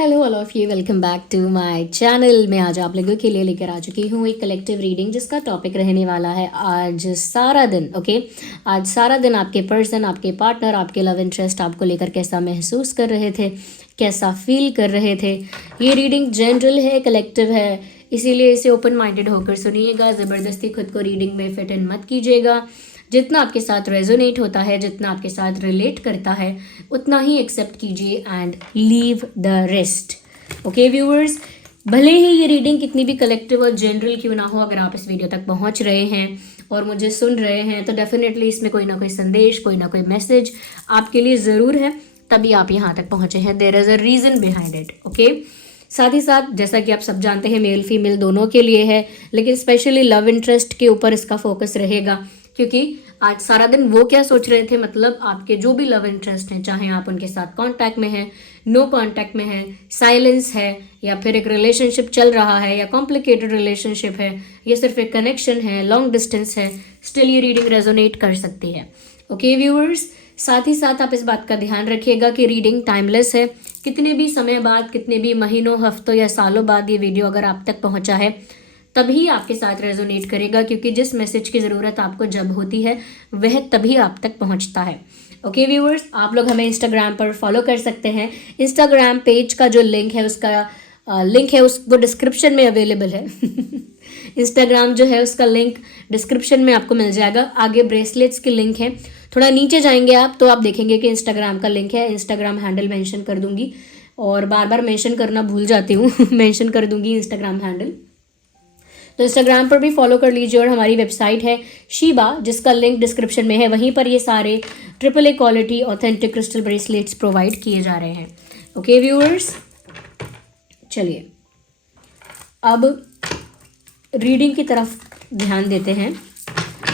Hello all of you, welcome back to my channel. मैं आज आप लोगों के लिए लेकर आ चुकी हूँ एक कलेक्टिव रीडिंग जिसका टॉपिक रहने वाला है आज सारा दिन। ओके, आज सारा दिन आपके पर्सन, आपके पार्टनर, आपके लव इंटरेस्ट आपको लेकर कैसा महसूस कर रहे थे, कैसा फील कर रहे थे। ये रीडिंग जनरल है, कलेक्टिव है, इसीलिए इसे ओपन माइंडेड होकर सुनिएगा। ज़बरदस्ती खुद को रीडिंग में फिट इन मत कीजिएगा। जितना आपके साथ रेजोनेट होता है, जितना आपके साथ रिलेट करता है, उतना ही एक्सेप्ट कीजिए and leave the rest. Okay viewers, भले ही ये रीडिंग कितनी भी कलेक्टिव और जनरल क्यों ना हो, अगर आप इस वीडियो तक पहुंच रहे हैं और मुझे सुन रहे हैं तो डेफिनेटली इसमें कोई ना कोई संदेश, कोई ना कोई मैसेज आपके लिए ज़रूर है, तभी आप यहाँ तक पहुँचे हैं। There is a reason behind it. Okay, साथ ही साथ जैसा कि आप सब जानते हैं, मेल फीमेल दोनों के लिए है, लेकिन स्पेशली लव इंटरेस्ट के ऊपर इसका फोकस रहेगा, क्योंकि आज सारा दिन वो क्या सोच रहे थे, मतलब आपके जो भी लव इंटरेस्ट हैं, चाहे आप उनके साथ कांटेक्ट में हैं, नो कांटेक्ट में हैं, साइलेंस है, या फिर एक रिलेशनशिप चल रहा है, या कॉम्प्लिकेटेड रिलेशनशिप है, या सिर्फ एक कनेक्शन है, लॉन्ग डिस्टेंस है, स्टिल ये रीडिंग रेजोनेट कर सकती है। ओके व्यूअर्स, साथ ही साथ आप इस बात का ध्यान रखिएगा कि रीडिंग टाइमलेस है। कितने भी समय बाद, कितने भी महीनों, हफ्तों या सालों बाद ये वीडियो अगर आप तक पहुंचा है तभी आपके साथ रेजोनेट करेगा, क्योंकि जिस मैसेज की ज़रूरत आपको जब होती है वह तभी आप तक पहुंचता है। ओके व्यूअर्स, आप लोग हमें इंस्टाग्राम पर फॉलो कर सकते हैं। इंस्टाग्राम पेज का जो लिंक है, उसका लिंक है वो डिस्क्रिप्शन में अवेलेबल है। इंस्टाग्राम जो है उसका लिंक डिस्क्रिप्शन में आपको मिल जाएगा। आगे ब्रेसलेट्स की लिंक है, थोड़ा नीचे जाएंगे आप तो आप देखेंगे कि इंस्टाग्राम का लिंक है। इंस्टाग्राम हैंडल मेंशन कर दूंगी, और बार बार मेंशन करना भूल जाती हूँ। मेंशन कर दूंगी इंस्टाग्राम हैंडल, तो इंस्टाग्राम पर भी फॉलो कर लीजिए। और हमारी वेबसाइट है शीबा, जिसका लिंक डिस्क्रिप्शन में है। वहीं पर ये सारे AAA quality authentic crystal bracelets provide किए जा रहे हैं। ओके व्यूअर्स, चलिए अब रीडिंग की तरफ ध्यान देते हैं।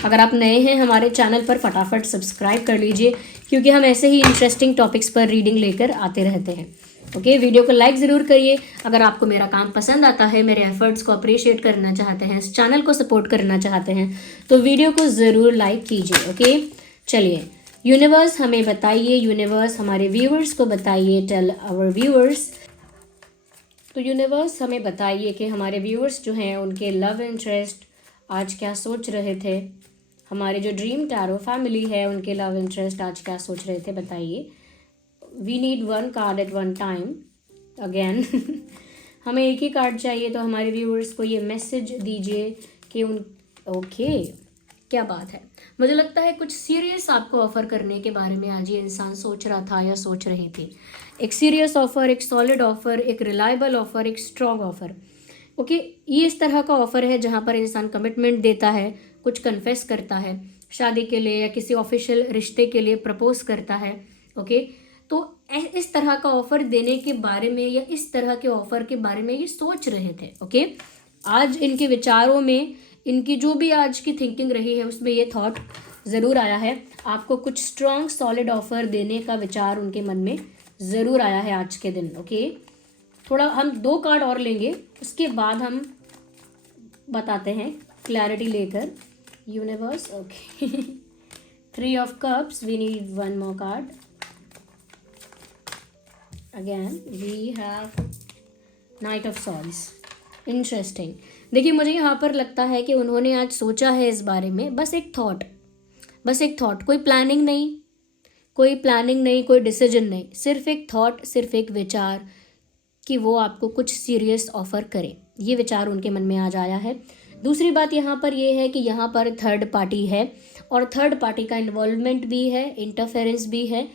अगर आप नए हैं हमारे चैनल पर, फटाफट सब्सक्राइब कर लीजिए, क्योंकि हम ऐसे ही इंटरेस्टिंग टॉपिक्स पर रीडिंग लेकर आते रहते हैं। ओके, वीडियो को लाइक ज़रूर करिए। अगर आपको मेरा काम पसंद आता है, मेरे एफर्ट्स को अप्रिशिएट करना चाहते हैं, इस चैनल को सपोर्ट करना चाहते हैं, तो वीडियो को ज़रूर लाइक कीजिए। ओके, चलिए यूनिवर्स हमें बताइए, यूनिवर्स हमारे व्यूअर्स को बताइए, टेल आवर व्यूअर्स। तो यूनिवर्स हमें बताइए कि हमारे व्यूअर्स जो हैं उनके लव इंटरेस्ट आज क्या सोच रहे थे। हमारे जो ड्रीम टैरो फैमिली है उनके लव इंटरेस्ट आज क्या सोच रहे थे, बताइए। We need one card at one time again. हमें एक ही कार्ड चाहिए, तो हमारे व्यूअर्स को ये मैसेज दीजिए कि उन ओके क्या बात है। मुझे लगता है कुछ सीरियस आपको ऑफर करने के बारे में आज ये इंसान सोच रहा था या सोच रही थी। एक सीरियस ऑफर, एक सॉलिड ऑफर, एक रिलायबल ऑफर, एक स्ट्रॉन्ग ऑफर। ओके, ये इस तरह का ऑफर है जहाँ पर इंसान कमिटमेंट देता है, कुछ कन्फेस करता है, शादी के लिए या किसी ऑफिशियल रिश्ते के लिए प्रपोज करता है। ओके, तो इस तरह का ऑफर देने के बारे में या इस तरह के ऑफर के बारे में ये सोच रहे थे। ओके, आज इनके विचारों में, इनकी जो भी आज की थिंकिंग रही है उसमें ये थॉट ज़रूर आया है, आपको कुछ स्ट्रॉन्ग सॉलिड ऑफर देने का विचार उनके मन में ज़रूर आया है आज के दिन। ओके, थोड़ा हम 2 कार्ड और लेंगे, उसके बाद हम बताते हैं क्लैरिटी लेकर। Universe, okay. 3 of cups, we need 1 more card. Again we have knight of swords. Interesting. देखिए, मुझे यहाँ पर लगता है कि उन्होंने आज सोचा है इस बारे में, बस एक थॉट, बस एक थॉट, कोई प्लानिंग नहीं, कोई प्लानिंग नहीं, कोई डिसीजन नहीं, सिर्फ एक थॉट, सिर्फ एक विचार कि वो आपको कुछ सीरियस ऑफर करे। ये विचार उनके मन में आज आया है। दूसरी बात यहाँ पर ये है कि यहाँ पर थर्ड पार्टी है, और थर्ड पार्टी का इन्वॉल्वमेंट भी है, इंटरफेरेंस भी है।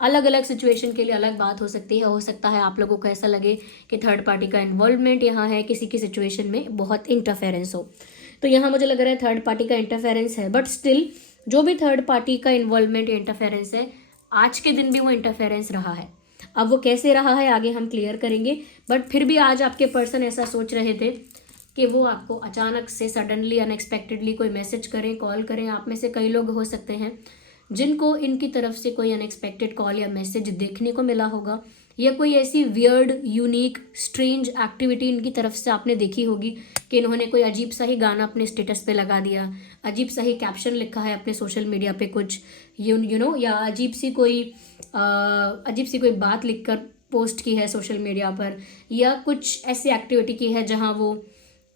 अलग अलग सिचुएशन के लिए अलग बात हो सकती है। हो सकता है आप लोगों को ऐसा लगे कि थर्ड पार्टी का इन्वॉल्वमेंट यहाँ है, किसी की सिचुएशन में बहुत इंटरफेरेंस हो, तो यहाँ मुझे लग रहा है थर्ड पार्टी का इंटरफेरेंस है। बट स्टिल जो भी थर्ड पार्टी का इन्वॉल्वमेंट या इंटरफेरेंस है, आज के दिन भी वो इंटरफेरेंस रहा है। अब वो कैसे रहा है आगे हम क्लियर करेंगे, बट फिर भी आज आपके पर्सन ऐसा सोच रहे थे कि वो आपको अचानक से, सडनली, अनएक्सपेक्टेडली कोई मैसेज करें, कॉल करें। आप में से कई लोग हो सकते हैं जिनको इनकी तरफ से कोई अनएक्सपेक्टेड कॉल या मैसेज देखने को मिला होगा, या कोई ऐसी वियर्ड, यूनिक, स्ट्रेंज एक्टिविटी इनकी तरफ से आपने देखी होगी कि इन्होंने कोई अजीब सा ही गाना अपने स्टेटस पे लगा दिया, अजीब सा ही कैप्शन लिखा है अपने सोशल मीडिया पे कुछ, यू नो, या अजीब सी कोई बात लिखकर पोस्ट की है सोशल मीडिया पर, या कुछ ऐसी एक्टिविटी की है जहाँ वो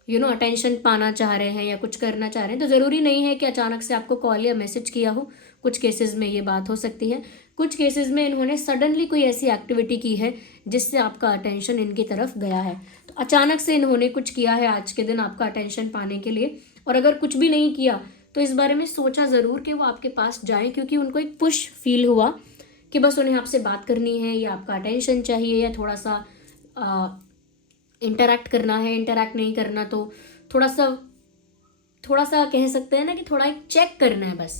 अटेंशन पाना चाह रहे हैं या कुछ करना चाह रहे हैं, तो ज़रूरी नहीं है कि अचानक से आपको कॉल या मैसेज किया हो। कुछ केसेस में ये बात हो सकती है, कुछ केसेस में इन्होंने सडनली कोई ऐसी एक्टिविटी की है जिससे आपका अटेंशन इनकी तरफ गया है। तो अचानक से इन्होंने कुछ किया है आज के दिन आपका अटेंशन पाने के लिए, और अगर कुछ भी नहीं किया तो इस बारे में सोचा ज़रूर कि वो आपके पास जाएं, क्योंकि उनको एक पुश फील हुआ कि बस उन्हें आपसे बात करनी है या आपका अटेंशन चाहिए या थोड़ा सा इंटरैक्ट करना है। इंटरैक्ट नहीं करना तो थोड़ा सा कह सकते हैं ना कि थोड़ा एक चेक करना है बस,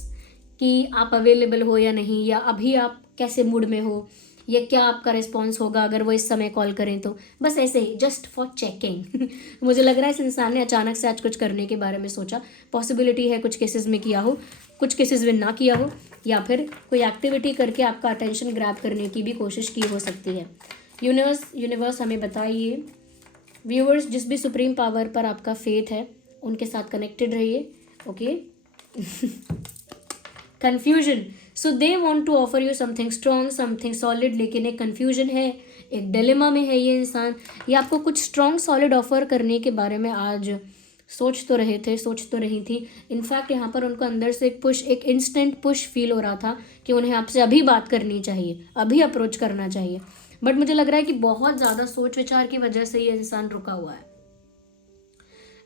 कि आप अवेलेबल हो या नहीं, या अभी आप कैसे मूड में हो, या क्या आपका रिस्पॉन्स होगा अगर वो इस समय कॉल करें तो। बस ऐसे ही, जस्ट फॉर चेकिंग। मुझे लग रहा है इस इंसान ने अचानक से आज कुछ करने के बारे में सोचा। पॉसिबिलिटी है कुछ केसेस में किया हो, कुछ केसेस में ना किया हो, या फिर कोई एक्टिविटी करके आपका अटेंशन ग्रैब करने की भी कोशिश की हो सकती है। यूनिवर्स हमें बताइए। व्यूअर्स, जिस भी सुप्रीम पावर पर आपका फेथ है उनके साथ कनेक्टेड रहिए। Okay. Confusion, so they want to offer you something strong, something solid, लेकिन एक कन्फ्यूजन है, एक डिलेमा में है ये इंसान। ये आपको कुछ स्ट्रॉन्ग सॉलिड ऑफर करने के बारे में आज सोच तो रही थी। इनफैक्ट यहाँ पर उनको अंदर से एक इंस्टेंट पुश फील हो रहा था कि उन्हें आपसे अभी बात करनी चाहिए, अभी अप्रोच करना चाहिए। बट मुझे लग रहा है कि बहुत ज़्यादा सोच विचार की वजह से ये इंसान रुका हुआ है।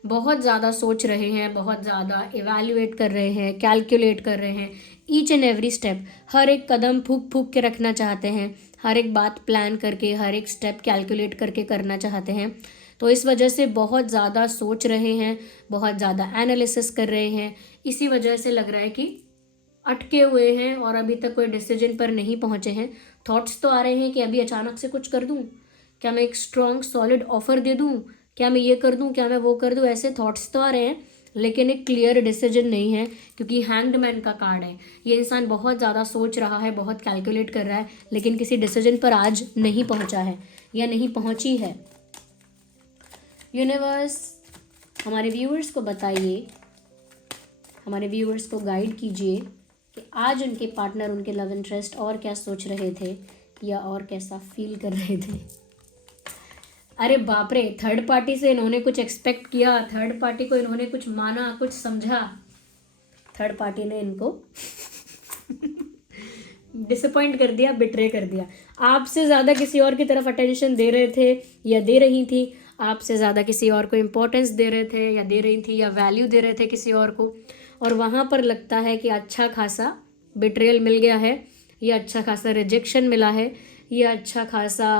बहुत ज़्यादा सोच रहे हैं, बहुत ज़्यादा इवैल्यूएट कर रहे हैं, कैलकुलेट कर रहे हैं। ईच एंड एवरी स्टेप, हर एक कदम फूक फूक के रखना चाहते हैं, हर एक बात प्लान करके, हर एक स्टेप कैलकुलेट करके करना चाहते हैं। तो इस वजह से बहुत ज़्यादा सोच रहे हैं, बहुत ज़्यादा एनालिसिस कर रहे हैं। इसी वजह से लग रहा है कि अटके हुए हैं और अभी तक कोई डिसीजन पर नहीं पहुँचे हैं। थॉट्स तो आ रहे हैं कि अभी अचानक से कुछ कर दूँ, क्या मैं एक स्ट्रॉन्ग सॉलिड ऑफर दे दूँ, क्या मैं ये कर दूँ, क्या मैं वो कर दूँ, ऐसे थॉट्स तो आ रहे हैं, लेकिन एक क्लियर डिसीजन नहीं है, क्योंकि हैंग्ड मैन का कार्ड है। ये इंसान बहुत ज़्यादा सोच रहा है, बहुत कैलकुलेट कर रहा है, लेकिन किसी डिसीजन पर आज नहीं पहुँचा है या नहीं पहुँची है। यूनिवर्स, हमारे व्यूअर्स को बताइए, हमारे व्यूअर्स को गाइड कीजिए कि आज उनके पार्टनर, उनके लव इंटरेस्ट और क्या सोच रहे थे या और कैसा फील कर रहे थे। अरे बाप रे, थर्ड पार्टी से इन्होंने कुछ एक्सपेक्ट किया, थर्ड पार्टी को इन्होंने कुछ माना, कुछ समझा, थर्ड पार्टी ने इनको डिसअपॉइंट कर दिया, बिट्रे कर दिया। आपसे ज़्यादा किसी और की तरफ अटेंशन दे रहे थे या दे रही थी, आपसे ज़्यादा किसी और को इम्पोर्टेंस दे रहे थे या दे रही थी, या वैल्यू दे रहे थे किसी और को, और वहाँ पर लगता है कि अच्छा खासा बिट्रेयल मिल गया है, या अच्छा खासा रिजेक्शन मिला है, या अच्छा खासा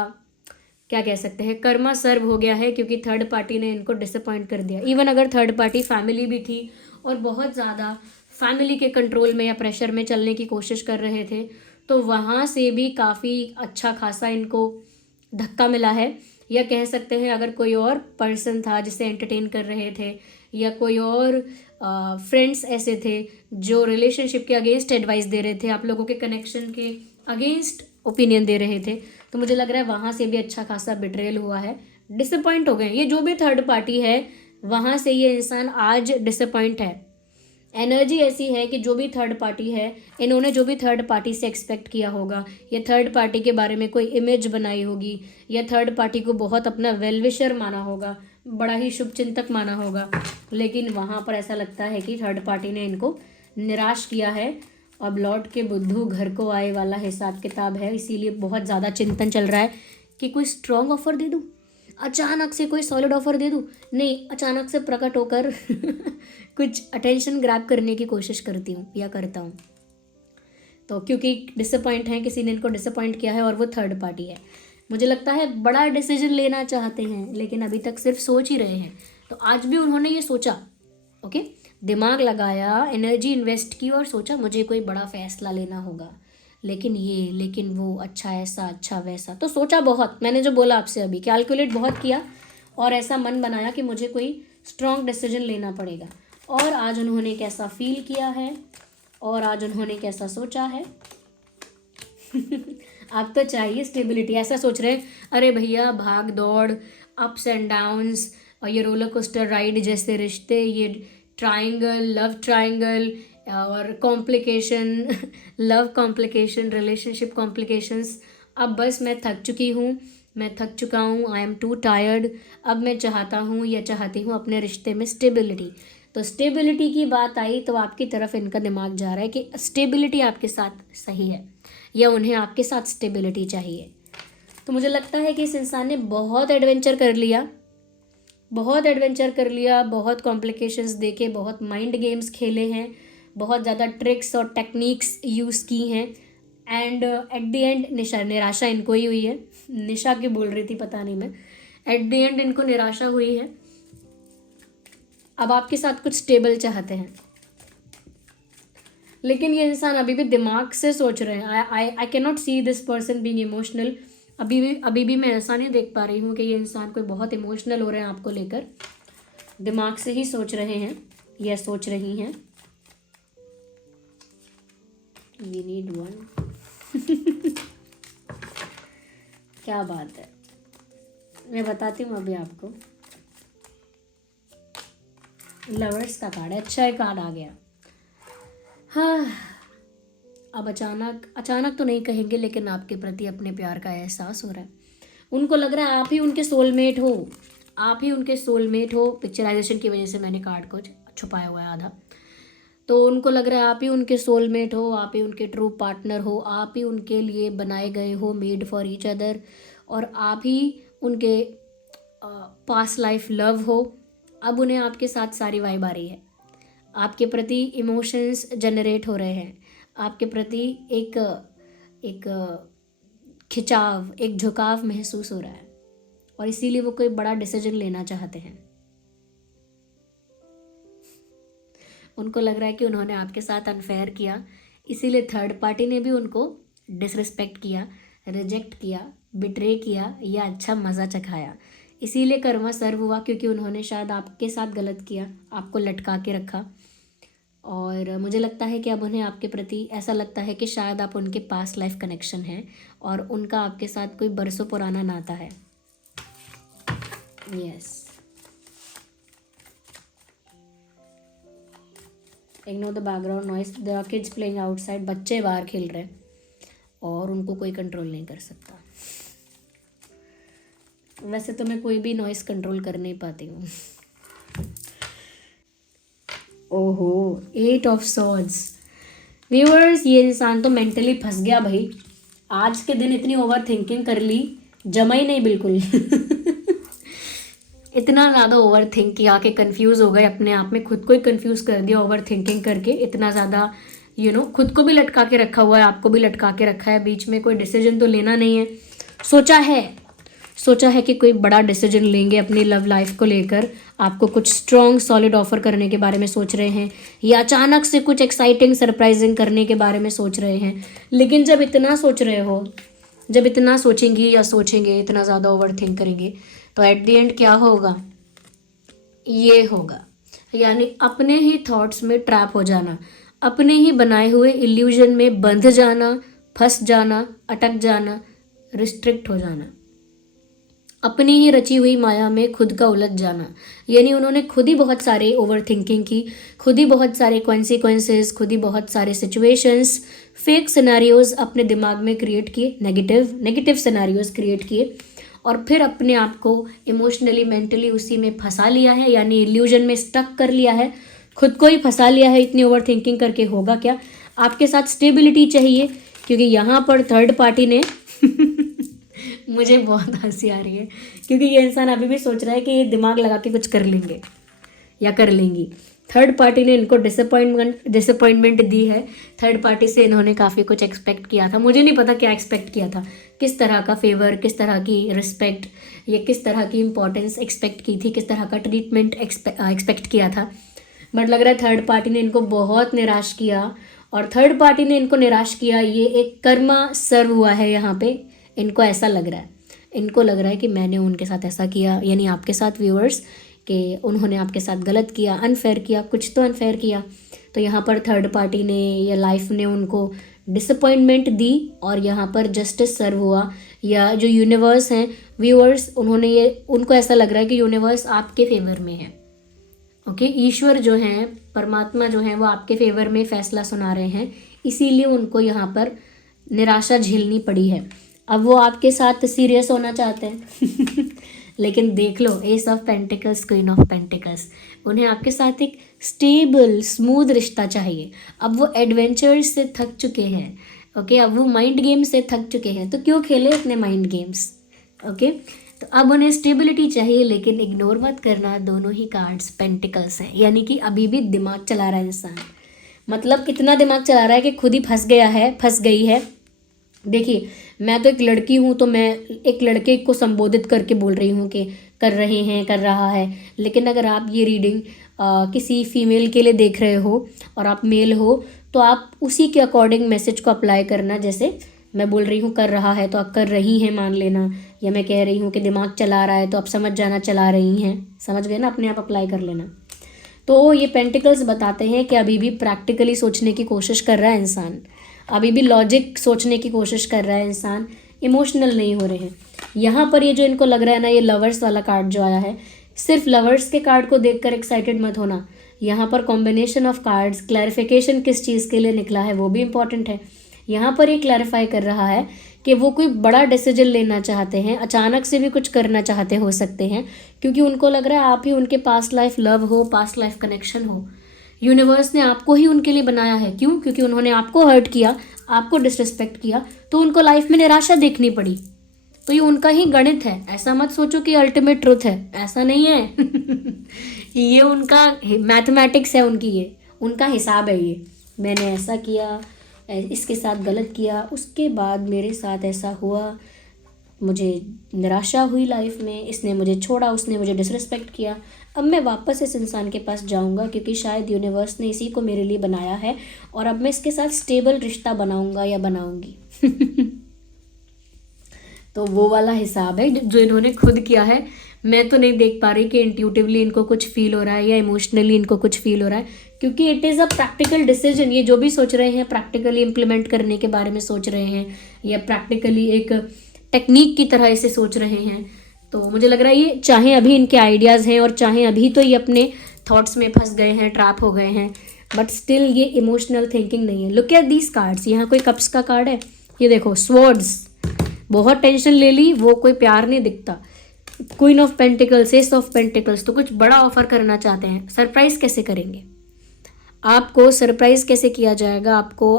क्या कह सकते हैं कर्मा सर्व हो गया है, क्योंकि थर्ड पार्टी ने इनको डिसअपॉइंट कर दिया। इवन अगर थर्ड पार्टी फैमिली भी थी और बहुत ज़्यादा फैमिली के कंट्रोल में या प्रेशर में चलने की कोशिश कर रहे थे, तो वहाँ से भी काफ़ी अच्छा खासा इनको धक्का मिला है। या कह सकते हैं अगर कोई और पर्सन था जिसे एंटरटेन कर रहे थे, या कोई और फ्रेंड्स ऐसे थे जो रिलेशनशिप के अगेंस्ट एडवाइस दे रहे थे, आप लोगों के कनेक्शन के अगेंस्ट ओपिनियन दे रहे थे, तो मुझे लग रहा है वहाँ से भी अच्छा खासा बिट्रेयल हुआ है, डिसअपॉइंट हो गए। ये जो भी थर्ड पार्टी है वहाँ से ये इंसान आज डिसअपॉइंट है। एनर्जी ऐसी है कि जो भी थर्ड पार्टी है, इन्होंने जो भी थर्ड पार्टी से एक्सपेक्ट किया होगा, या थर्ड पार्टी के बारे में कोई इमेज बनाई होगी, या थर्ड पार्टी को बहुत अपना वेलविशर माना होगा, बड़ा ही शुभ चिंतक माना होगा, लेकिन वहाँ पर ऐसा लगता है कि थर्ड पार्टी ने इनको निराश किया है। अब लौट के बुद्धू घर को आए वाला हिसाब किताब है, इसीलिए बहुत ज़्यादा चिंतन चल रहा है कि कोई स्ट्रॉन्ग ऑफर दे दूँ, अचानक से कोई सॉलिड ऑफर दे दूँ, नहीं अचानक से प्रकट होकर कुछ अटेंशन ग्रैब करने की कोशिश करती हूँ या करता हूँ। तो क्योंकि डिसअपॉइंट है, किसी ने इनको डिसअपॉइंट किया है और वो थर्ड पार्टी है, मुझे लगता है बड़ा डिसीजन लेना चाहते हैं, लेकिन अभी तक सिर्फ सोच ही रहे हैं। तो आज भी उन्होंने ये सोचा, ओके, दिमाग लगाया, एनर्जी इन्वेस्ट की और सोचा मुझे कोई बड़ा फैसला लेना होगा, लेकिन वो, अच्छा ऐसा, अच्छा वैसा, तो सोचा बहुत। मैंने जो बोला आपसे अभी, कैलकुलेट बहुत किया और ऐसा मन बनाया कि मुझे कोई स्ट्रॉन्ग डिसीजन लेना पड़ेगा। और आज उन्होंने कैसा फील किया है और आज उन्होंने कैसा सोचा है। आप तो चाहिए स्टेबिलिटी, ऐसा सोच रहे हैं अरे भैया भाग दौड़, अप्स एंड डाउन्स और ये रोलर कोस्टर राइड जैसे रिश्ते, ये ट्रायंगल, लव ट्रायंगल और complication, love complication, relationship complications, अब बस मैं थक चुकी हूँ, मैं थक चुका हूँ, आई एम टू टायर्ड। अब मैं चाहता हूँ या चाहती हूँ अपने रिश्ते में स्टेबिलिटी। तो स्टेबिलिटी की बात आई तो आपकी तरफ इनका दिमाग जा रहा है कि स्टेबिलिटी आपके साथ सही है या उन्हें आपके साथ स्टेबिलिटी चाहिए। तो मुझे लगता है कि इस इंसान ने बहुत एडवेंचर कर लिया, बहुत एडवेंचर कर लिया, बहुत कॉम्प्लिकेशंस देखे, बहुत माइंड गेम्स खेले हैं, बहुत ज़्यादा ट्रिक्स और टेक्निक्स यूज़ की हैं। एंड एट द एंड निराशा इनको ही हुई है। निशा की बोल रही थी, पता नहीं मैं। एट द एंड इनको निराशा हुई है। अब आपके साथ कुछ स्टेबल चाहते हैं, लेकिन ये इंसान अभी भी दिमाग से सोच रहे हैं। I can not see this person being emotional. अभी भी मैं ऐसा नहीं देख पा रही हूँ कि ये इंसान कोई बहुत इमोशनल हो रहे हैं आपको लेकर। दिमाग से ही सोच रहे हैं या सोच रही हैं। We need one. क्या बात है, मैं बताती हूँ अभी आपको। लवर्स का कार्ड है, अच्छा है, कार्ड आ गया। हाँ, अब अचानक तो नहीं कहेंगे, लेकिन आपके प्रति अपने प्यार का एहसास हो रहा है। उनको लग रहा है आप ही उनके सोलमेट हो, आप ही उनके सोलमेट हो। पिक्चराइजेशन की वजह से मैंने कार्ड को छुपाया हुआ है आधा। तो उनको लग रहा है आप ही उनके सोलमेट हो, आप ही उनके ट्रू पार्टनर हो, आप ही उनके लिए बनाए गए हो, मेड फॉर ईच अदर, और आप ही उनके पास्ट लाइफ लव हो। अब उन्हें आपके साथ सारी वाइब आ रही है, आपके प्रति इमोशंस जनरेट हो रहे हैं, आपके प्रति एक एक खिंचाव, एक झुकाव महसूस हो रहा है, और इसीलिए वो कोई बड़ा डिसीजन लेना चाहते हैं। उनको लग रहा है कि उन्होंने आपके साथ अनफेयर किया, इसीलिए थर्ड पार्टी ने भी उनको डिसरिस्पेक्ट किया, रिजेक्ट किया, बिट्रे किया या अच्छा मज़ा चखाया। इसीलिए कर्मा सर्व हुआ, क्योंकि उन्होंने शायद आपके साथ गलत किया, आपको लटका के रखा। और मुझे लगता है कि अब उन्हें आपके प्रति ऐसा लगता है कि शायद आप उनके पास लाइफ कनेक्शन है और उनका आपके साथ कोई बरसों पुराना नाता है। Yes, ignore the background noise, the kids playing outside. बच्चे बाहर खेल रहे हैं और उनको कोई कंट्रोल नहीं कर सकता। वैसे तो मैं कोई भी नॉइस कंट्रोल कर नहीं पाती हूँ। ओहो, 8 ऑफ सॉर्ड्स। व्यूअर्स, ये इंसान तो मेंटली फंस गया भाई। आज के दिन इतनी ओवर थिंकिंग कर ली, जमा ही नहीं बिल्कुल। इतना ज़्यादा ओवर थिंक किया कि कंफ्यूज हो गए अपने आप में, खुद को ही कंफ्यूज कर दिया ओवर थिंकिंग करके। इतना ज़्यादा खुद को भी लटका के रखा हुआ है, आपको भी लटका के रखा है। बीच में कोई डिसीजन तो लेना नहीं है। सोचा है कि कोई बड़ा डिसीजन लेंगे अपनी लव लाइफ को लेकर, आपको कुछ स्ट्रॉन्ग सॉलिड ऑफर करने के बारे में सोच रहे हैं, या अचानक से कुछ एक्साइटिंग सरप्राइजिंग करने के बारे में सोच रहे हैं। लेकिन जब इतना सोच रहे हो, जब इतना सोचेंगी या सोचेंगे, इतना ज़्यादा ओवर थिंक करेंगे, तो एट द एंड क्या होगा? ये होगा, यानी अपने ही थॉट्स में ट्रैप हो जाना, अपने ही बनाए हुए इल्यूजन में बंध जाना, फंस जाना, अटक जाना, रिस्ट्रिक्ट हो जाना, अपनी ही रची हुई माया में खुद का उलझ जाना। यानी उन्होंने खुद ही बहुत सारे ओवर थिंकिंग की, खुद ही बहुत सारे कॉन्सिक्वेंसेस, खुद ही बहुत सारे सिचुएशंस, फेक सिनेरियोज अपने दिमाग में क्रिएट किए, नेगेटिव सिनेरियोज क्रिएट किए, और फिर अपने आप को इमोशनली मेंटली उसी में फंसा लिया है, यानी इल्यूजन में स्टक कर लिया है, खुद को ही फंसा लिया है इतनी ओवर थिंकिंग करके। होगा क्या? आपके साथ स्टेबिलिटी चाहिए, क्योंकि यहाँ पर थर्ड पार्टी ने मुझे बहुत हंसी आ रही है, क्योंकि ये इंसान अभी भी सोच रहा है कि ये दिमाग लगा के कुछ कर लेंगे या कर लेंगी। थर्ड पार्टी ने इनको डिसअपॉइंटमेंट दी है। थर्ड पार्टी से इन्होंने काफ़ी कुछ एक्सपेक्ट किया था। मुझे नहीं पता क्या एक्सपेक्ट किया था, किस तरह का फेवर, किस तरह की रिस्पेक्ट, या किस तरह की इंपॉर्टेंस एक्सपेक्ट की थी, किस तरह का ट्रीटमेंट एक्सपेक्ट किया था। बट लग रहा है थर्ड पार्टी ने इनको बहुत निराश किया, और थर्ड पार्टी ने इनको निराश किया, ये एक कर्मा सर्व हुआ है यहाँ पे। इनको ऐसा लग रहा है, इनको लग रहा है कि मैंने उनके साथ ऐसा किया, यानी आपके साथ व्यूअर्स, कि उन्होंने आपके साथ गलत किया, अनफेयर किया, कुछ तो अनफेयर किया। तो यहाँ पर थर्ड पार्टी ने या लाइफ ने उनको डिसअपॉइंटमेंट दी, और यहाँ पर जस्टिस सर्व हुआ, या जो यूनिवर्स हैं व्यूअर्स, उनको ऐसा लग रहा है कि यूनिवर्स आपके फेवर में है। ओके, ईश्वर जो हैं, परमात्मा जो हैं, वो आपके फेवर में फैसला सुना रहे हैं, इसीलिए उनको यहाँ पर निराशा झेलनी पड़ी है। अब वो आपके साथ सीरियस होना चाहते हैं लेकिन देख लो, ace of pentacles, queen of pentacles, उन्हें आपके साथ एक स्टेबल स्मूथ रिश्ता चाहिए। अब वो एडवेंचर्स से थक चुके हैं, ओके, अब वो माइंड गेम से थक चुके हैं, तो क्यों खेले इतने माइंड गेम्स, ओके। तो अब उन्हें स्टेबिलिटी चाहिए, लेकिन इग्नोर मत करना, दोनों ही कार्ड्स पेंटिकल्स हैं, यानी कि अभी भी दिमाग चला रहा है इंसान। मतलब कितना दिमाग चला रहा है कि खुद ही फंस गया है, फंस गई है। देखिए, मैं तो एक लड़की हूँ, तो मैं एक लड़के को संबोधित करके बोल रही हूँ कि कर रहे हैं, कर रहा है, लेकिन अगर आप ये रीडिंग किसी फीमेल के लिए देख रहे हो और आप मेल हो, तो आप उसी के अकॉर्डिंग मैसेज को अप्लाई करना। जैसे मैं बोल रही हूँ कर रहा है, तो आप कर रही हैं मान लेना, या मैं कह रही हूँ कि दिमाग चला रहा है, तो आप समझ जाना चला रही हैं, समझ गए ना, अपने आप अप्लाई कर लेना। तो ये पेंटिकल्स बताते हैं कि अभी भी प्रैक्टिकली सोचने की कोशिश कर रहा है इंसान, अभी भी लॉजिक सोचने की कोशिश कर रहा है इंसान, इमोशनल नहीं हो रहे हैं। यहाँ पर ये जो इनको लग रहा है ना, ये लवर्स वाला कार्ड जो आया है, सिर्फ लवर्स के कार्ड को देखकर एक्साइटेड मत होना। यहाँ पर कॉम्बिनेशन ऑफ कार्ड्स, क्लैरिफिकेशन किस चीज़ के लिए निकला है वो भी इम्पॉर्टेंट है। यहाँ पर ये क्लैरिफाई कर रहा है कि वो कोई बड़ा डिसीजन लेना चाहते हैं, अचानक से भी कुछ करना चाहते हो सकते हैं, क्योंकि उनको लग रहा है आप ही उनके पास्ट लाइफ लव हो, पास्ट लाइफ कनेक्शन हो। यूनिवर्स ने आपको ही उनके लिए बनाया है, क्यों? क्योंकि उन्होंने आपको हर्ट किया, आपको डिसरिस्पेक्ट किया, तो उनको लाइफ में निराशा देखनी पड़ी। तो ये उनका ही गणित है, ऐसा मत सोचो कि अल्टीमेट ट्रुथ है, ऐसा नहीं है ये उनका मैथमेटिक्स है, उनकी ये उनका हिसाब है। ये मैंने ऐसा किया, इसके साथ गलत किया, उसके बाद मेरे साथ ऐसा हुआ, मुझे निराशा हुई लाइफ में, इसने मुझे छोड़ा, उसने मुझे डिसरिस्पेक्ट किया, अब मैं वापस इस इंसान के पास जाऊंगा क्योंकि शायद यूनिवर्स ने इसी को मेरे लिए बनाया है, और अब मैं इसके साथ स्टेबल रिश्ता बनाऊंगा या बनाऊंगी तो वो वाला हिसाब है जो इन्होंने खुद किया है। मैं तो नहीं देख पा रही कि इंट्यूटिवली इनको कुछ फील हो रहा है या इमोशनली इनको कुछ फील हो रहा है, क्योंकि it is a practical decision. ये जो भी सोच रहे हैं प्रैक्टिकली इम्प्लीमेंट करने के बारे में सोच रहे हैं, या प्रैक्टिकली एक टेक्निक की तरह इसे सोच रहे हैं। तो मुझे लग रहा है ये चाहे अभी इनके आइडियाज़ हैं और चाहे अभी तो ये अपने थॉट्स में फंस गए हैं, ट्रैप हो गए हैं, बट स्टिल ये इमोशनल थिंकिंग नहीं है। लुक एट दीज कार्ड्स, यहाँ कोई कप्स का कार्ड है, ये देखो स्वॉर्ड्स, बहुत टेंशन ले ली, वो कोई प्यार नहीं दिखता। Queen of pentacles, S of pentacles, तो कुछ बड़ा ऑफर करना चाहते हैं। सरप्राइज कैसे करेंगे? आपको सरप्राइज कैसे किया जाएगा? आपको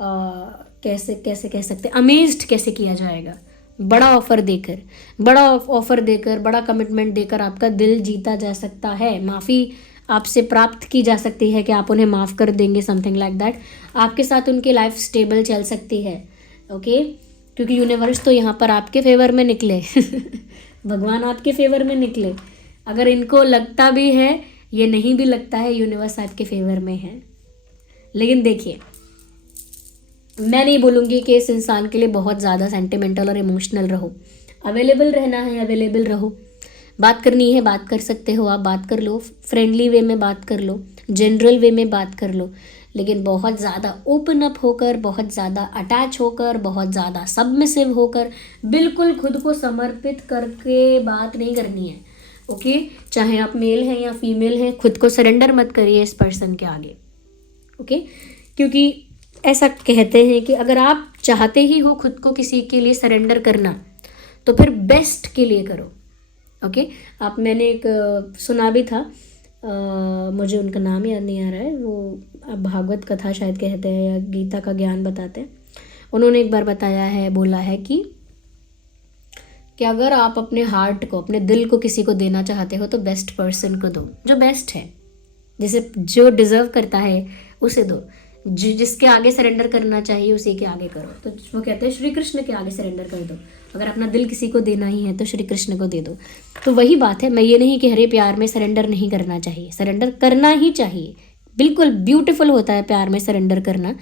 कैसे कैसे कह सकते हैं, अमेज्ड कैसे किया जाएगा? बड़ा ऑफर देकर, बड़ा ऑफर देकर, बड़ा कमिटमेंट देकर आपका दिल जीता जा सकता है। माफ़ी आपसे प्राप्त की जा सकती है कि आप उन्हें माफ़ कर देंगे, समथिंग लाइक दैट। आपके साथ उनकी लाइफ स्टेबल चल सकती है, ओके, क्योंकि यूनिवर्स तो यहाँ पर आपके फेवर में निकले भगवान आपके फेवर में निकले। अगर इनको लगता भी है, ये नहीं भी लगता है, यूनिवर्स आपके फेवर में है। लेकिन देखिए, मैं नहीं बोलूँगी कि इस इंसान के लिए बहुत ज़्यादा सेंटिमेंटल और इमोशनल रहो। अवेलेबल रहना है, अवेलेबल रहो। बात करनी है, बात कर सकते हो आप, बात कर लो, फ्रेंडली वे में बात कर लो, जनरल वे में बात कर लो, लेकिन बहुत ज़्यादा ओपन अप होकर, बहुत ज़्यादा अटैच होकर, बहुत ज़्यादा सबमिसिव होकर, बिल्कुल खुद को समर्पित करके बात नहीं करनी है, ओके। चाहे आप मेल हैं या फीमेल हैं, खुद को सरेंडर मत करिए इस पर्सन के आगे, ओके। क्योंकि ऐसा कहते हैं कि अगर आप चाहते ही हो खुद को किसी के लिए सरेंडर करना, तो फिर बेस्ट के लिए करो, ओके। आप मैंने एक सुना भी था, मुझे उनका नाम याद नहीं आ रहा है, वो भागवत कथा शायद कहते हैं या गीता का ज्ञान बताते हैं। उन्होंने एक बार बताया है, बोला है कि अगर आप अपने हार्ट को, अपने दिल को किसी को देना चाहते हो, तो बेस्ट पर्सन को दो, जो बेस्ट है, जिसे जो डिज़र्व करता है उसे दो, जिसके आगे सरेंडर करना चाहिए उसी के आगे करो। तो वो कहते हैं श्री कृष्ण के आगे सरेंडर कर दो। अगर अपना दिल किसी को देना ही है तो श्री कृष्ण को दे दो। तो वही बात है, मैं ये नहीं कि हरे प्यार में सरेंडर नहीं करना चाहिए, सरेंडर करना ही चाहिए, बिल्कुल ब्यूटीफुल होता है प्यार में सरेंडर करना,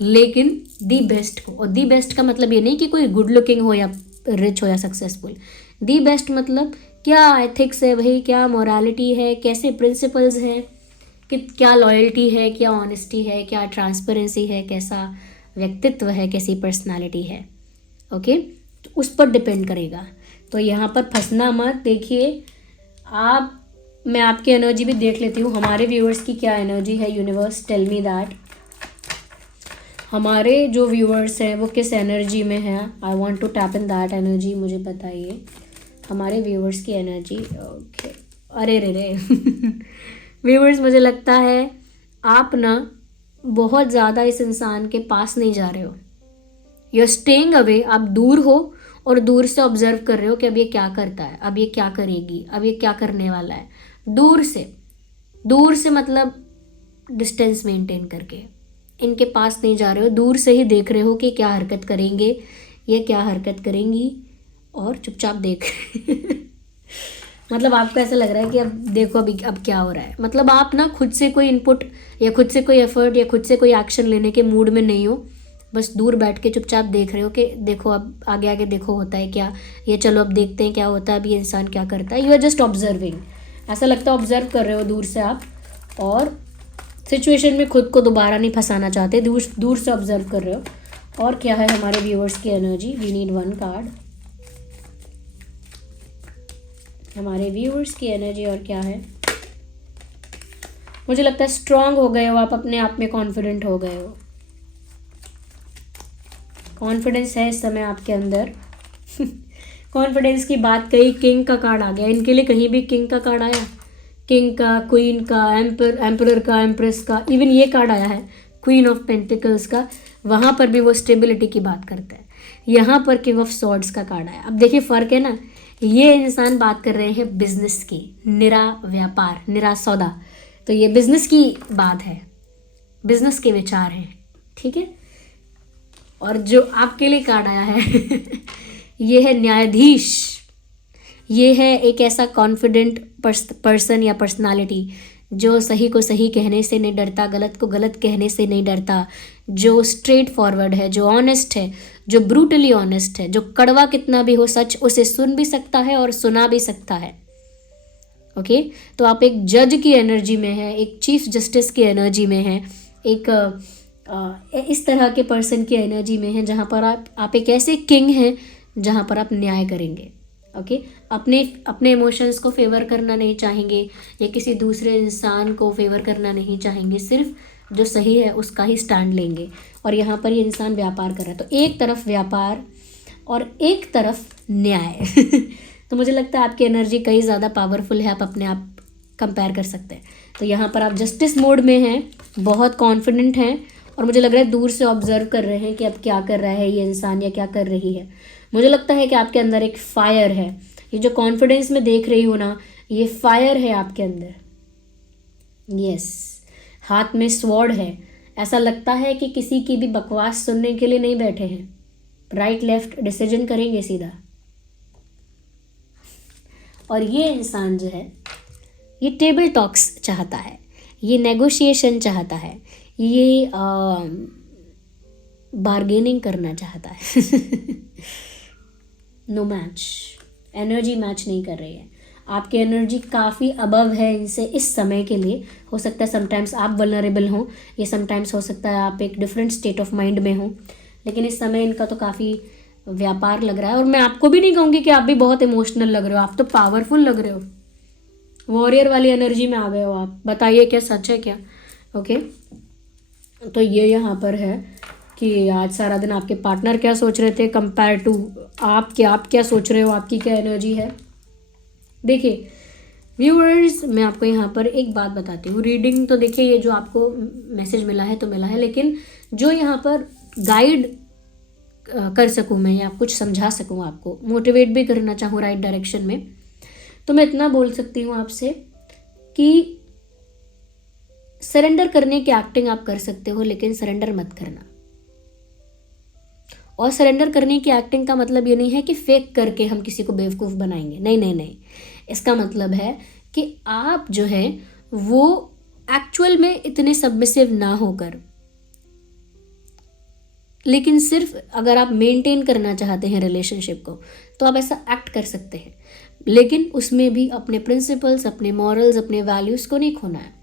लेकिन दी बेस्ट को। और दी बेस्ट का मतलब ये नहीं कि कोई गुड लुकिंग हो या रिच हो या सक्सेसफुल। दी बेस्ट मतलब क्या एथिक्स है भाई, क्या मोरालिटी है, कैसे प्रिंसिपल्स हैं, कि क्या लॉयल्टी है, क्या ऑनेस्टी है, क्या ट्रांसपेरेंसी है, कैसा व्यक्तित्व है, कैसी पर्सनालिटी है, ओके। तो उस पर डिपेंड करेगा। तो यहाँ पर फंसना मत। देखिए आप, मैं आपकी एनर्जी भी देख लेती हूँ, हमारे व्यूअर्स की क्या एनर्जी है। यूनिवर्स टेल मी दैट हमारे जो व्यूअर्स हैं वो किस एनर्जी में हैं, I want to tap in that energy, मुझे बताइए हमारे व्यूअर्स की एनर्जी। ओके, अरे रे रे व्यूअर्स, मुझे लगता है आप ना बहुत ज़्यादा इस इंसान के पास नहीं जा रहे हो, यू आर स्टेइंग अवे, आप दूर हो और दूर से ऑब्जर्व कर रहे हो कि अब ये क्या करता है, अब ये क्या करेगी, अब ये क्या करने वाला है, दूर से मतलब डिस्टेंस मेंटेन करके इनके पास नहीं जा रहे हो, दूर से ही देख रहे हो कि क्या हरकत करेंगे, ये क्या हरकत करेंगी, और चुपचाप देख मतलब आपको ऐसा लग रहा है कि अब देखो अभी अब क्या हो रहा है, मतलब आप ना खुद से कोई इनपुट या खुद से कोई एफर्ट या खुद से कोई एक्शन लेने के मूड में नहीं हो, बस दूर बैठ के चुपचाप देख रहे हो कि देखो अब आगे आगे देखो होता है क्या, ये चलो अब देखते हैं क्या होता है, अभी ये इंसान क्या करता है, यू आर जस्ट ऑब्जर्विंग, ऐसा लगता है ऑब्जर्व कर रहे हो दूर से आप, और सिचुएशन में खुद को दोबारा नहीं फंसाना चाहते, दूर से ऑब्जर्व कर रहे हो। और क्या है हमारे व्यूअर्स की energy, we need one card, हमारे व्यूअर्स की एनर्जी और क्या है। मुझे लगता है स्ट्रांग हो गए हो आप, अपने आप में कॉन्फिडेंट हो गए हो, कॉन्फिडेंस है इस समय आपके अंदर कॉन्फिडेंस की बात कही, किंग का कार्ड आ गया, इनके लिए कहीं भी किंग का कार्ड आया, किंग का, क्वीन का, एम्परर का, एम्प्रेस का, इवन ये कार्ड आया है क्वीन ऑफ पेंटिकल्स का, वहाँ पर भी वो स्टेबिलिटी की बात करता है, यहाँ पर किंग ऑफ सॉर्ड्स का कार्ड आया। अब देखिए फ़र्क है ना, ये इंसान बात कर रहे हैं बिजनेस की, निरा व्यापार, निरा सौदा, तो ये बिजनेस की बात है, बिजनेस के विचार हैं, ठीक है। और जो आपके लिए कार्ड आया है ये है न्यायाधीश, ये है एक ऐसा कॉन्फिडेंट पर्सन या पर्सनालिटी जो सही को सही कहने से नहीं डरता, गलत को गलत कहने से नहीं डरता, जो स्ट्रेट फॉरवर्ड है, जो ऑनेस्ट है, जो ब्रूटली ऑनेस्ट है, जो कड़वा कितना भी हो सच उसे सुन भी सकता है और सुना भी सकता है। ओके, तो आप एक जज की एनर्जी में है, एक चीफ जस्टिस की एनर्जी में है, एक इस तरह के पर्सन की एनर्जी में है जहाँ पर आप एक ऐसे किंग हैं जहाँ पर आप न्याय करेंगे। ओके, अपने इमोशंस को फेवर करना नहीं चाहेंगे या किसी दूसरे इंसान को फेवर करना नहीं चाहेंगे, सिर्फ जो सही है उसका ही स्टैंड लेंगे। और यहाँ पर ये इंसान व्यापार कर रहा है, तो एक तरफ व्यापार और एक तरफ न्याय तो मुझे लगता है आपकी एनर्जी कई ज़्यादा पावरफुल है, आप अपने आप कंपेयर कर सकते हैं। तो यहाँ पर आप जस्टिस मोड में हैं, बहुत कॉन्फिडेंट हैं, और मुझे लग रहा है दूर से ऑब्जर्व कर रहे हैं कि अब क्या कर रहा है ये इंसान या क्या कर रही है। मुझे लगता है कि आपके अंदर एक फायर है, ये जो कॉन्फिडेंस में देख रही हूँ ना, ये फायर है आपके अंदर। यस, हाथ में स्वॉर्ड है, ऐसा लगता है कि किसी की भी बकवास सुनने के लिए नहीं बैठे हैं, राइट लेफ्ट डिसीजन करेंगे सीधा। और ये इंसान जो है ये टेबल टॉक्स चाहता है, ये नेगोशिएशन चाहता है, ये बार्गेनिंग करना चाहता है नो मैच, एनर्जी मैच नहीं कर रही है, आपकी एनर्जी काफ़ी अबव है इनसे इस समय के लिए। हो सकता है समटाइम्स आप वल्नरेबल हों, ये समटाइम्स हो सकता है आप एक डिफरेंट स्टेट ऑफ माइंड में हों, लेकिन इस समय इनका तो काफ़ी व्यापार लग रहा है। और मैं आपको भी नहीं कहूँगी कि आप भी बहुत इमोशनल लग रहे हो, आप तो पावरफुल लग रहे हो, वॉरियर वाली एनर्जी में आ गए हो आप। बताइए क्या सच है क्या? ओके, तो ये यहाँ पर है कि आज सारा दिन आपके पार्टनर क्या सोच रहे थे कंपेयर टू आप क्या सोच रहे हो, आपकी क्या एनर्जी है। देखिए व्यूअर्स, मैं आपको यहाँ पर एक बात बताती हूँ, रीडिंग तो देखिए ये जो आपको मैसेज मिला है तो मिला है, लेकिन जो यहाँ पर गाइड कर सकूँ मैं या कुछ समझा सकूँ, आपको मोटिवेट भी करना चाहूँ राइट डायरेक्शन में, तो मैं इतना बोल सकती हूँ आपसे कि सरेंडर करने की एक्टिंग आप कर सकते हो, लेकिन सरेंडर मत करना। और सरेंडर करने की एक्टिंग का मतलब ये नहीं है कि फेक करके हम किसी को बेवकूफ़ बनाएंगे, नहीं नहीं नहीं, इसका मतलब है कि आप जो है वो एक्चुअल में इतने सबमिसिव ना होकर, लेकिन सिर्फ अगर आप मेंटेन करना चाहते हैं रिलेशनशिप को तो आप ऐसा एक्ट कर सकते हैं, लेकिन उसमें भी अपने प्रिंसिपल्स, अपने मॉरल्स, अपने वैल्यूज़ को नहीं खोना है,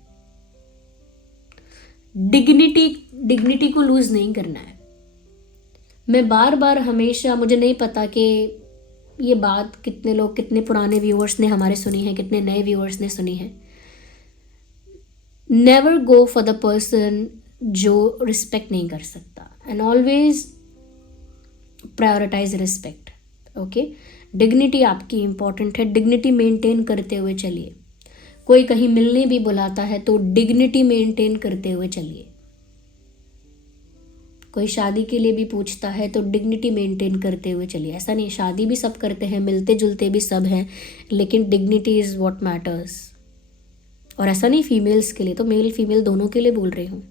डिग्निटी को लूज़ नहीं करना है। मैं बार बार हमेशा, मुझे नहीं पता कि ये बात कितने लोग, कितने पुराने व्यूअर्स ने हमारे सुनी है, कितने नए व्यूअर्स ने सुनी है, never go for the person जो रिस्पेक्ट नहीं कर सकता, and always prioritise respect, okay. Dignity आपकी इम्पॉर्टेंट है, डिग्निटी मेंटेन करते हुए चलिए। कोई कहीं मिलने भी बुलाता है तो डिग्निटी मेंटेन करते हुए चलिए। कोई शादी के लिए भी पूछता है तो डिग्निटी मेंटेन करते हुए चलिए। ऐसा नहीं, शादी भी सब करते हैं, मिलते जुलते भी सब हैं, लेकिन डिग्निटी इज़ व्हाट मैटर्स। और ऐसा नहीं फीमेल्स के लिए, तो मेल फीमेल दोनों के लिए बोल रही हूँ।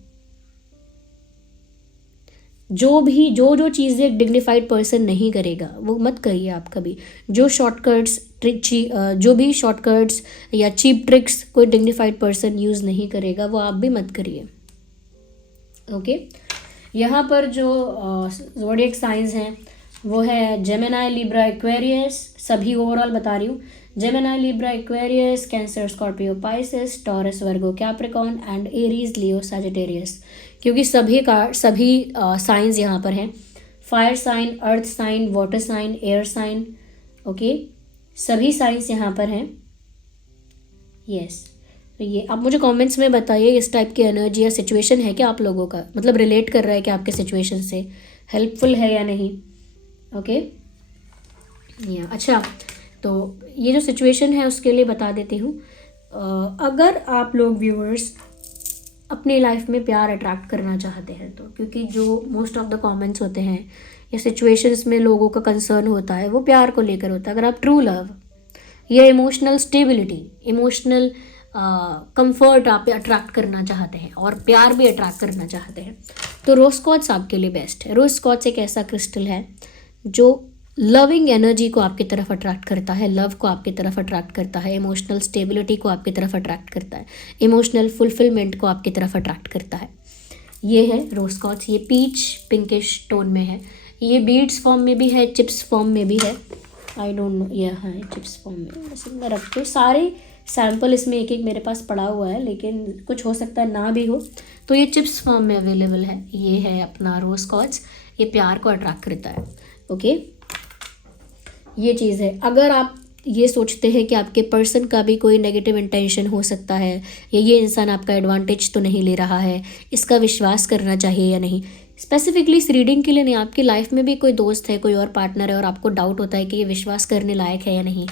जो चीज़ें एक डिग्निफाइड पर्सन नहीं करेगा वो मत करिए आप कभी। जो शॉर्टकट्स जो भी शॉर्टकट्स या चीप ट्रिक्स कोई डिग्निफाइड पर्सन यूज़ नहीं करेगा वो आप भी मत करिए, ओके। यहाँ पर जो ज़ोडिएक साइंस हैं वो है जेमिनी, लिब्रा, एक्वेरियस, सभी ओवरऑल बता रही हूँ। Gemini, Libra, Aquarius, Cancer, Scorpio, Pisces, Taurus, Virgo, Capricorn and Aries, Leo, Sagittarius. क्योंकि सभी साइंस यहाँ पर हैं। Fire sign, earth sign, water sign, air sign, okay. सभी साइंस यहाँ पर हैं, यस। तो ये आप मुझे कमेंट्स में बताइए इस टाइप की एनर्जी या सिचुएशन है क्या आप लोगों का, मतलब रिलेट कर रहा है क्या आपके सिचुएशन से, हेल्पफुल है या नहीं, ओके। या अच्छा, तो ये जो सिचुएशन है उसके लिए बता देती हूँ। अगर आप लोग व्यूअर्स अपनी लाइफ में प्यार अट्रैक्ट करना चाहते हैं तो, क्योंकि जो मोस्ट ऑफ द कमेंट्स होते हैं या सिचुएशंस में लोगों का कंसर्न होता है वो प्यार को लेकर होता है। अगर आप ट्रू लव या इमोशनल स्टेबिलिटी, इमोशनल कंफर्ट आप अट्रैक्ट करना चाहते हैं और प्यार भी अट्रैक्ट करना चाहते हैं तो रोज क्वार्ट्ज आपके लिए बेस्ट है। रोज क्वार्ट्ज एक ऐसा क्रिस्टल है जो लविंग एनर्जी को आपकी तरफ अट्रैक्ट करता है, लव को आपकी तरफ अट्रैक्ट करता है, इमोशनल स्टेबिलिटी को आपकी तरफ अट्रैक्ट करता है, इमोशनल फुलफिलमेंट को आपकी तरफ अट्रैक्ट करता है। ये है रोज क्वार्ट्ज। ये पीच पिंकिश टोन में है। ये बीड्स फॉर्म में भी है, चिप्स फॉर्म में भी है, आई डोंट नो, ये है चिप्स फॉर्म में। वैसे मैं रख के सारे सैम्पल इसमें एक एक मेरे पास पड़ा हुआ है, लेकिन कुछ हो सकता है ना भी हो, तो ये चिप्स फॉर्म में अवेलेबल है। ये है अपना रोज क्वार्ट्ज, ये प्यार को अट्रैक्ट करता है, ओके। ये चीज़ है। अगर आप ये सोचते हैं कि आपके पर्सन का भी कोई नेगेटिव इंटेंशन हो सकता है या ये इंसान आपका एडवांटेज तो नहीं ले रहा है, इसका विश्वास करना चाहिए या नहीं, स्पेसिफिकली इस रीडिंग के लिए नहीं, आपकी लाइफ में भी कोई दोस्त है, कोई और पार्टनर है और आपको डाउट होता है कि ये विश्वास करने लायक है या नहीं,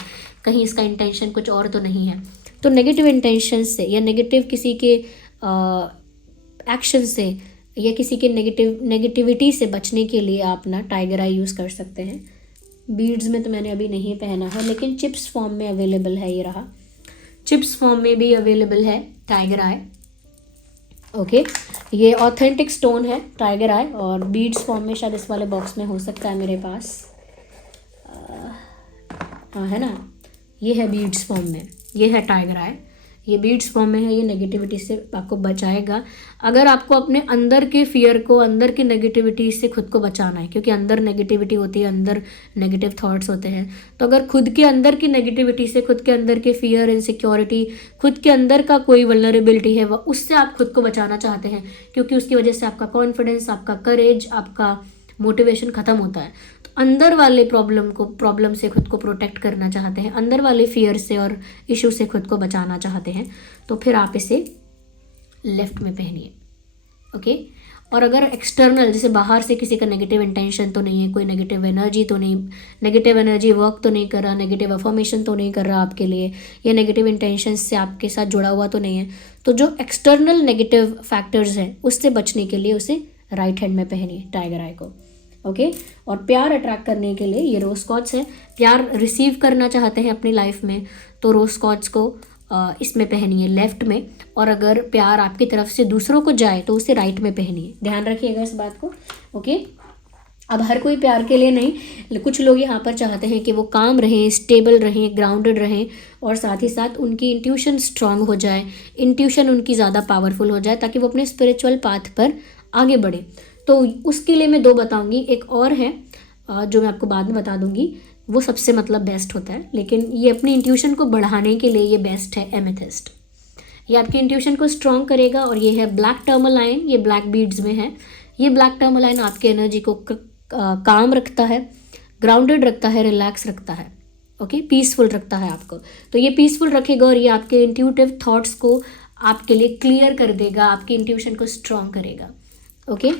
कहीं इसका इंटेंशन कुछ और तो नहीं है, तो नेगेटिव इंटेंशन से या नेगेटिव किसी के एक्शन से या किसी के नेगेटिविटी से बचने के लिए आप ना टाइगर आई यूज़ कर सकते हैं। बीड्स में तो मैंने अभी नहीं पहना है, लेकिन चिप्स फॉर्म में अवेलेबल है। ये रहा, चिप्स फॉर्म में भी अवेलेबल है टाइगर आई, ओके। ये ऑथेंटिक स्टोन है टाइगर आई, और बीड्स फॉर्म में शायद इस वाले बॉक्स में हो सकता है मेरे पास, हाँ है ना, ये है बीड्स फॉर्म में, ये है टाइगर आई, ये बीड्स फॉर्म में है। ये नेगेटिविटी से आपको बचाएगा। अगर आपको अपने अंदर के फियर को, अंदर की नेगेटिविटी से खुद को बचाना है, क्योंकि अंदर नेगेटिविटी होती है, अंदर नेगेटिव थॉट्स होते हैं, तो अगर खुद के अंदर की नेगेटिविटी से, खुद के अंदर के फियर, इनसिक्योरिटी, खुद के अंदर का कोई वल्नरेबिलिटी है, वह उससे आप खुद को बचाना चाहते हैं, क्योंकि उसकी वजह से आपका कॉन्फिडेंस, आपका करेज, आपका मोटिवेशन ख़त्म होता है, तो अंदर वाले प्रॉब्लम से खुद को प्रोटेक्ट करना चाहते हैं, अंदर वाले फियर से और इशू से खुद को बचाना चाहते हैं, तो फिर आप इसे लेफ्ट में पहनिए, ओके। और अगर एक्सटर्नल, जैसे बाहर से किसी का नेगेटिव इंटेंशन तो नहीं है, कोई नेगेटिव एनर्जी तो नहीं, नेगेटिव एनर्जी वर्क तो नहीं कर रहा, नेगेटिव अफर्मेशन तो नहीं कर रहा आपके लिए, या नेगेटिव इंटेंशन से आपके साथ जुड़ा हुआ तो नहीं है, तो जो एक्सटर्नल नेगेटिव फैक्टर्स हैं उससे बचने के लिए उसे राइट हैंड में पहनिए टाइगर आई को, ओके। और प्यार अट्रैक्ट करने के लिए ये रोज क्वार्ट्ज है। प्यार रिसीव करना चाहते हैं अपनी लाइफ में तो रोज क्वार्ट्ज को इसमें पहनिए लेफ्ट में, और अगर प्यार आपकी तरफ से दूसरों को जाए तो उसे राइट में पहनिए। ध्यान रखिएगा इस बात को, ओके। अब हर कोई प्यार के लिए नहीं, कुछ लोग यहाँ पर चाहते हैं कि वो काम रहें, स्टेबल रहें, ग्राउंडेड रहें, और साथ ही साथ उनकी इंट्यूशन स्ट्रांग हो जाए, इंट्यूशन उनकी ज़्यादा पावरफुल हो जाए, ताकि वो अपने स्पिरिचुअल पाथ पर आगे बढ़े। तो उसके लिए मैं 2 बताऊंगी, एक और है जो मैं आपको बाद में बता दूंगी, वो सबसे मतलब बेस्ट होता है, लेकिन ये अपनी इंट्यूशन को बढ़ाने के लिए ये बेस्ट है एमेथिस्ट। ये आपकी इंट्यूशन को स्ट्रॉन्ग करेगा। और ये है ब्लैक टर्मलाइन, ये ब्लैक बीड्स में है। ये ब्लैक टर्मलाइन आपके एनर्जी को काम रखता है, ग्राउंडेड रखता है, रिलैक्स रखता है, ओके, पीसफुल रखता है आपको। तो ये पीसफुल रखेगा और ये आपके इंट्यूटिव थॉट्स को आपके लिए क्लियर कर देगा, आपकी इंट्यूशन को स्ट्रॉन्ग करेगा, ओके।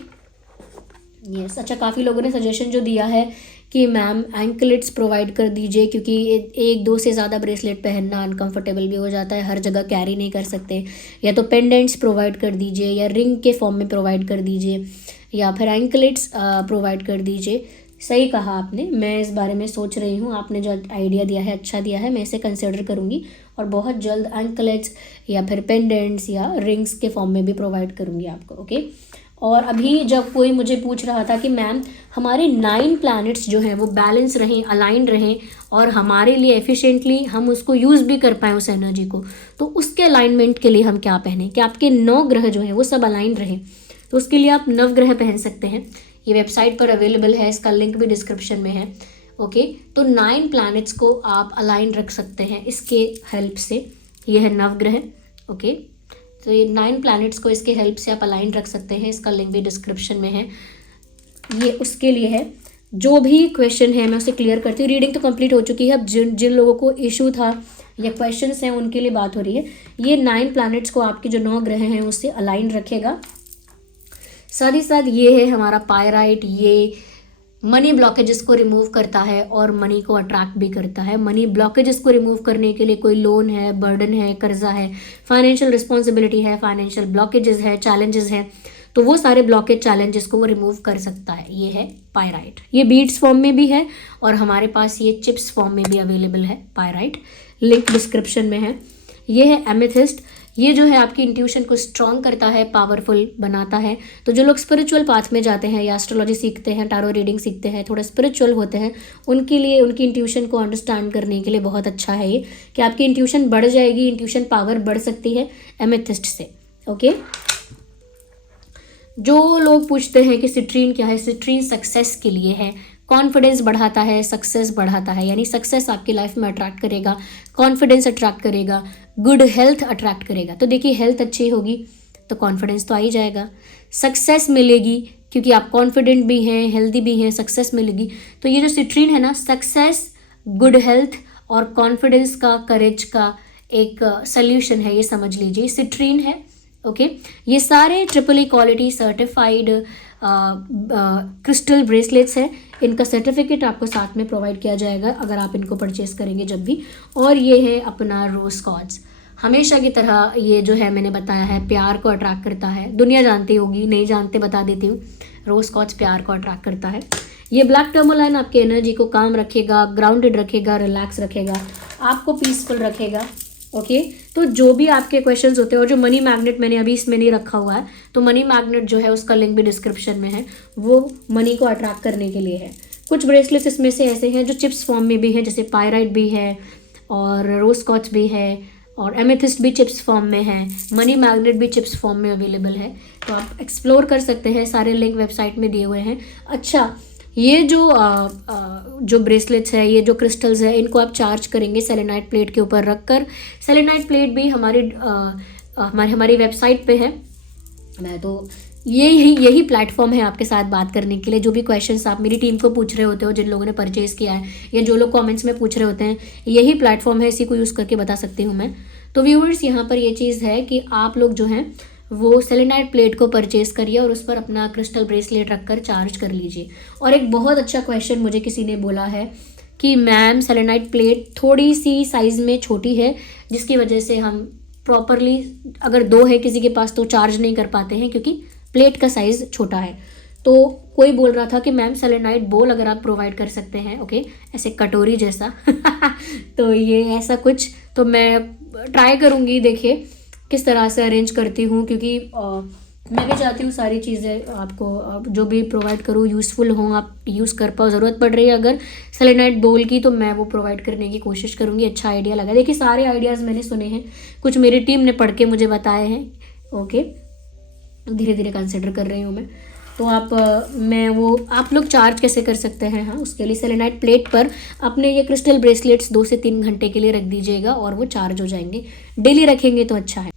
यस, अच्छा, काफ़ी लोगों ने सजेशन जो दिया है कि मैम एंकलेट्स प्रोवाइड कर दीजिए, क्योंकि एक दो से ज़्यादा ब्रेसलेट पहनना अनकंफर्टेबल भी हो जाता है, हर जगह कैरी नहीं कर सकते। या तो पेंडेंट्स प्रोवाइड कर दीजिए, या रिंग के फॉर्म में प्रोवाइड कर दीजिए, या फिर एंकलेट्स प्रोवाइड कर दीजिए। सही कहा आपने, मैं इस बारे में सोच रही हूँ। आपने जो आइडिया दिया है अच्छा दिया है, मैं इसे कंसिडर करूँगी और बहुत जल्द एंकलेट्स या फिर पेंडेंट्स या रिंग्स के फॉर्म में भी प्रोवाइड करूँगी आपको। ओके। और अभी जब कोई मुझे पूछ रहा था कि मैम हमारे 9 प्लैनेट्स जो हैं वो बैलेंस रहें, अलाइन रहें और हमारे लिए एफिशिएंटली हम उसको यूज़ भी कर पाएँ उस एनर्जी को, तो उसके अलाइनमेंट के लिए हम क्या पहने कि आपके 9 ग्रह जो हैं वो सब अलाइन रहें। तो उसके लिए आप नवग्रह पहन सकते हैं। ये वेबसाइट पर अवेलेबल है, इसका लिंक भी डिस्क्रिप्शन में है। ओके, तो 9 प्लैनेट्स को आप अलाइन रख सकते हैं इसके हेल्प से। ये है नवग्रह। ओके, तो ये 9 प्लैनेट्स को इसके हेल्प से आप अलाइन रख सकते हैं, इसका लिंक भी डिस्क्रिप्शन में है। ये उसके लिए है। जो भी क्वेश्चन है मैं उसे क्लियर करती हूँ। रीडिंग तो कंप्लीट हो चुकी है। अब जिन जिन लोगों को इशू था या क्वेश्चंस हैं उनके लिए बात हो रही है। ये 9 प्लैनेट्स को आपके जो 9 ग्रह हैं उससे अलाइन रखेगा। साथ ही साथ ये है हमारा पायराइट, ये मनी ब्लॉकेजेस को रिमूव करता है और मनी को अट्रैक्ट भी करता है। मनी ब्लॉकेजेस को रिमूव करने के लिए कोई लोन है, बर्डन है, कर्जा है, फाइनेंशियल रिस्पॉन्सिबिलिटी है, फाइनेंशियल ब्लॉकेजेस है, चैलेंजेस हैं, तो वो सारे ब्लॉकेज चैलेंजेस को वो रिमूव कर सकता है। ये है पायराइट। ये बीड्स फॉर्म में भी है और हमारे पास ये चिप्स फॉर्म में भी अवेलेबल है पायराइट, लिंक डिस्क्रिप्शन में है। ये है एमेथिस्ट। ये जो है आपकी इंट्यूशन को स्ट्रॉन्ग करता है, पावरफुल बनाता है। तो जो लोग स्पिरिचुअल पाथ में जाते हैं या एस्ट्रोलॉजी सीखते हैं, टारो रीडिंग सीखते हैं, थोड़ा स्पिरिचुअल होते हैं, उनके लिए उनकी इंट्यूशन को अंडरस्टैंड करने के लिए बहुत अच्छा है ये, कि आपकी इंट्यूशन बढ़ जाएगी, इंट्यूशन पावर बढ़ सकती है एमेथिस्ट से। ओके, जो लोग पूछते हैं कि सिट्रीन क्या है, सिट्रीन सक्सेस के लिए है, कॉन्फिडेंस बढ़ाता है, सक्सेस बढ़ाता है, यानी सक्सेस आपकी लाइफ में अट्रैक्ट करेगा, कॉन्फिडेंस अट्रैक्ट करेगा, गुड हेल्थ अट्रैक्ट करेगा। तो देखिए, हेल्थ अच्छी होगी तो कॉन्फिडेंस तो आ ही जाएगा, सक्सेस मिलेगी क्योंकि आप कॉन्फिडेंट भी हैं, हेल्दी भी हैं, सक्सेस मिलेगी। तो ये जो सिट्रीन है ना, सक्सेस, गुड हेल्थ और कॉन्फिडेंस का, करेज का एक सल्यूशन है, ये समझ लीजिए सिट्रीन है। ओके, ये सारे triple quality certified crystal bracelets हैं। इनका सर्टिफिकेट आपको साथ में प्रोवाइड किया जाएगा अगर आप इनको परचेस करेंगे जब भी। और ये है अपना रोज क्वार्ट्ज। हमेशा की तरह ये जो है मैंने बताया है, प्यार को अट्रैक्ट करता है। दुनिया जानती होगी, नहीं जानते बता देती हूँ, रोज क्वार्ट्ज प्यार को अट्रैक्ट करता है। ये ब्लैक टर्मोलाइन आपके एनर्जी को काम रखेगा, ग्राउंडेड रखेगा, रिलैक्स रखेगा, आपको पीसफुल रखेगा। ओके, तो जो भी आपके क्वेश्चंस होते हैं, और जो मनी मैग्नेट मैंने अभी इसमें नहीं रखा हुआ है, तो मनी मैग्नेट जो है उसका लिंक भी डिस्क्रिप्शन में है, वो मनी को अट्रैक्ट करने के लिए है। कुछ ब्रेसलेट्स इसमें से ऐसे हैं जो चिप्स फॉर्म में भी है, जैसे पायराइट भी है और रोज क्वार्ट्ज भी है और एमेथिस्ट भी चिप्स फॉर्म में है, मनी मैग्नेट भी चिप्स फॉर्म में अवेलेबल है। तो आप एक्सप्लोर कर सकते हैं, सारे लिंक वेबसाइट में दिए हुए हैं। अच्छा, ये जो ब्रेसलेट्स है, ये जो क्रिस्टल्स है, इनको आप चार्ज करेंगे सेलेनाइट प्लेट के ऊपर रखकर। सेलेनाइट प्लेट भी हमारी वेबसाइट पे है। मैं तो यही प्लेटफॉर्म है आपके साथ बात करने के लिए। जो भी क्वेश्चंस आप मेरी टीम को पूछ रहे होते हो, जिन लोगों ने परचेज़ किया है या जो लोग कमेंट्स में पूछ रहे होते हैं, यही प्लेटफॉर्म है, इसी को यूज़ करके बता सकती हूँ मैं। तो व्यूअर्स, यहाँ पर ये चीज़ है कि आप लोग जो हैं वो सेलेनाइट प्लेट को परचेज करिए और उस पर अपना क्रिस्टल ब्रेसलेट रखकर चार्ज कर लीजिए। और एक बहुत अच्छा क्वेश्चन मुझे किसी ने बोला है कि मैम सेलेनाइट प्लेट थोड़ी सी साइज़ में छोटी है, जिसकी वजह से हम प्रॉपरली, अगर 2 है किसी के पास, तो चार्ज नहीं कर पाते हैं क्योंकि प्लेट का साइज़ छोटा है। तो कोई बोल रहा था कि मैम सेलेनाइट बोल अगर आप प्रोवाइड कर सकते हैं, ओके, ऐसे कटोरी जैसा तो ये ऐसा कुछ, तो मैं ट्राई करूँगी, देखिए किस तरह से अरेंज करती हूँ, क्योंकि मैं भी चाहती हूँ सारी चीज़ें आपको जो भी प्रोवाइड करूँ यूज़फुल हों, आप यूज़ कर पाओ। ज़रूरत पड़ रही है अगर सेलेनाइट बोल की, तो मैं वो प्रोवाइड करने की कोशिश करूँगी। अच्छा आइडिया लगा। देखिए, सारे आइडियाज़ मैंने सुने हैं, कुछ मेरी टीम ने पढ़ के मुझे बताए हैं। ओके, धीरे धीरे कंसिडर कर रही हूँ मैं। तो आप लोग चार्ज कैसे कर सकते हैं, हाँ, उसके लिए सेलेनाइट प्लेट पर अपने ये क्रिस्टल ब्रेसलेट्स 2 से 3 घंटे के लिए रख दीजिएगा और वो चार्ज हो जाएंगे। डेली रखेंगे तो अच्छा है।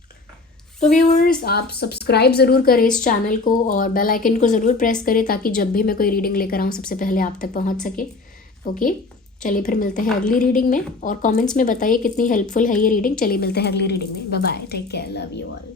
तो व्यूअर्स, आप सब्सक्राइब ज़रूर करें इस चैनल को और बेल आइकन को ज़रूर प्रेस करें, ताकि जब भी मैं कोई रीडिंग लेकर आऊँ सबसे पहले आप तक पहुँच सके। ओके, चलिए फिर मिलते हैं अगली रीडिंग में, और कमेंट्स में बताइए कितनी हेल्पफुल है ये रीडिंग। चलिए मिलते हैं अगली रीडिंग में। Bye bye, take care, love you all.